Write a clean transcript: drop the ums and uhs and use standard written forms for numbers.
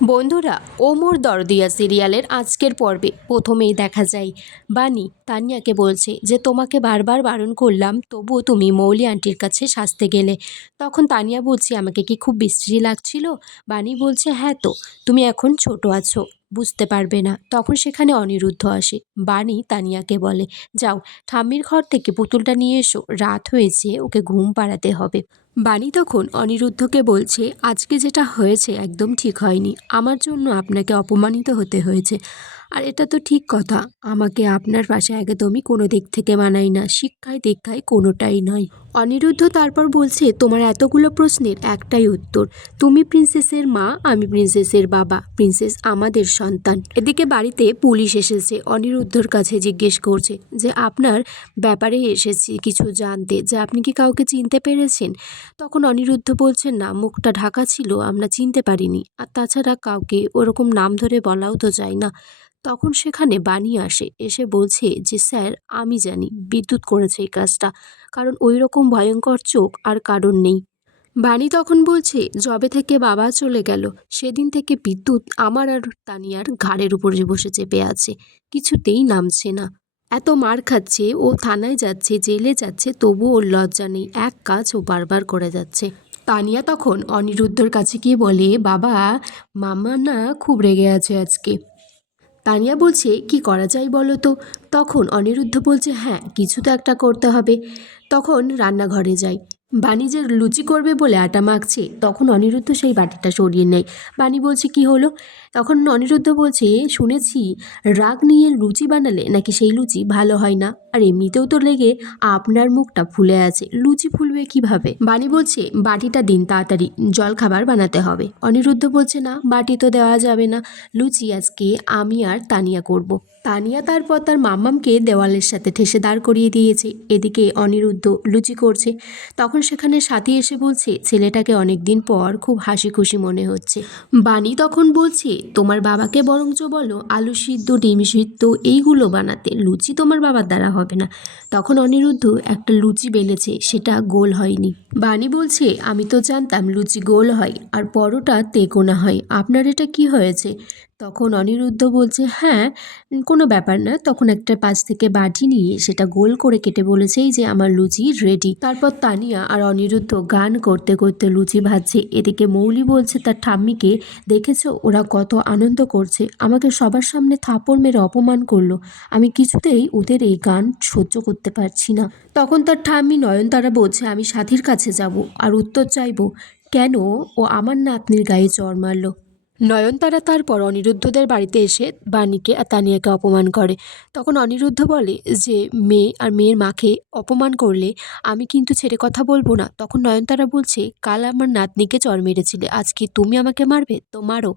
বন্ধুরা, ও মোর দরদিয়া সিরিয়ালের আজকের পর্বে প্রথমেই দেখা যায় বানি তানিয়াকে বলছে যে তোমাকে বারবার বারণ করলাম, তবুও তুমি মৌলি আন্টির কাছে সাজতে গেলে। তখন তানিয়া বলছে আমাকে কি খুব বিশ্রী লাগছিল। বানি বলছে হ্যাঁ, তো তুমি এখন ছোট আছো, বুঝতে পারবে না। তখন সেখানে অনিরুদ্ধ আসে। বানি তানিয়াকে বলে, যাও ঠাম্মির ঘর থেকে পুতুলটা নিয়ে এসো, রাত হয়েছে, ওকে ঘুম পাড়াতে হবে। বানি তখন অনিরুদ্ধকে বলছে আজকে যেটা হয়েছে একদম ঠিক হয়নি, আমার জন্য আপনাকে অপমানিত হতে হয়েছে। আর এটা তো ঠিক কথা, আমাকে আপনার পাশে একদমই কোনো দিক থেকে মানায় না, শিক্ষায় দীক্ষায় কোনোটাই নয়। অনিরুদ্ধ তারপর বলছে তোমার এতগুলো প্রশ্নের একটাই উত্তর, তুমি প্রিন্সেসের মা, আমি প্রিন্সেসের বাবা, প্রিন্সেস আমাদের সন্তান। এদিকে বাড়িতে পুলিশ এসেছে, অনিরুদ্ধর কাছে জিজ্ঞেস করছে যে আপনার ব্যাপারে এসেছি কিছু জানতে, যে আপনি কি কাউকে চিনতে পেরেছেন। তখন অনিরুদ্ধ বলছেন না, মুখটা ঢাকা ছিল, আমরা চিনতে পারিনি, আর তাছাড়া কাউকে ওরকম নাম ধরে বলাও তো যায় না। তখন সেখানে বানি আসে, এসে বলছে যে স্যার আমি জানি বিদ্যুৎ করেছে এই কাজটা, কারণ ওই রকম ভয়ঙ্কর চোখ আর কারণ নেই। বানি তখন বলছে যবে থেকে বাবা চলে গেল সেদিন থেকে বিদ্যুৎ আমার আর তানিয়ার ঘাড়ের উপরে বসে চেপে আছে, কিছুতেই নামছে না। এত মার খাচ্ছে, ও থানায় যাচ্ছে, জেলে যাচ্ছে, তবুও ওর লজ্জা নেই, এক কাজ ও বারবার করে যাচ্ছে। তানিয়া তখন অনিরুদ্ধর কাছে গিয়ে বলে বাবা, মামা না খুব রেগে আছে আজকে। তানিয়া বলছে কি করা যায় বলো তো। তখন অনিরুদ্ধ বলছে হ্যাঁ, কিছু তো একটা করতে হবে। তখন রান্নাঘরে যায়। বানি যে লুচি করবে বলে আটা মাখছে, তখন অনিরুদ্ধ সেই বাটিটা সরিয়ে নেয়। বানি বলছে কি হলো। তখন অনিরুদ্ধ বলছে শুনেছি রাগ নিয়ে লুচি বানালে নাকি সেই লুচি ভালো হয় না, আর এমনিতেও তো লেগে আপনার মুখটা ফুলে আছে, লুচি ফুলবে কিভাবে। বানি বলছে বাটিটা দিন তাড়াতাড়ি, জল খাবার বানাতে হবে। অনিরুদ্ধ বলছে না, বাটি তো দেওয়া যাবে না, লুচি আজকে আমি আর তানিয়া করব। তানিয়া তারপর তার মাম্মামকে দেওয়ালের সাথে ঠেসে দাঁড় করিয়ে দিয়েছে। এদিকে অনিরুদ্ধ লুচি করছে। তখন সেখানে সাথী এসে বলছে ছেলেটাকে অনেকদিন পর খুব হাসি খুশি মনে হচ্ছে। বানি তখন বলছে তোমার বাবাকে বরঞ্চ বলো আলু সিদ্ধ, ডিম সিদ্ধ এইগুলো বানাতে, লুচি তোমার বাবার দ্বারা হবে না। তখন অনিরুদ্ধ একটা লুচি বেলেছে, সেটা গোল হয়নি। বানি বলছে আমি তো জানতাম লুচি গোল হয় আর পরোটা তেকোনা হয়, আপনার এটা কি হয়েছে। তখন অনিরুদ্ধ বলছে হ্যাঁ, কোনো ব্যাপার না। তখন একটা পাশ থেকে বাটি নিয়ে সেটা গোল করে কেটে বলেছে এই যে আমার লুচি রেডি। তারপর তানিয়া আর অনিরুদ্ধ গান করতে করতে লুচি ভাজছে। এদিকে মৌলি বলছে তার ঠাম্মিকে, দেখেছো ওরা কত আনন্দ করছে, আমাকে সবার সামনে থাপড় মেরে অপমান করলো, আমি কিছুতেই ওদের এই গান সহ্য করতে পারছি না। তখন তার ঠাম্মি নয়নতারা বলছে আমি সাথীর কাছে যাব আর উত্তর চাইব, কেন ও আমার নাতনির গায়ে চড় মারলো। নয়নতারা তারপর অনিরুদ্ধদের বাড়িতে এসে বাণীকে আর তানিয়াকে অপমান করে। তখন অনিরুদ্ধ বলে যে মেয়ে আর মেয়ের মাকে অপমান করলে আমি কিন্তু ছেড়ে কথা বলবো না। তখন নয়নতারা বলছে কাল আমার নাতনিকে চড় মেরেছিলে, আজ কি তুমি আমাকে মারবে, তো মারো।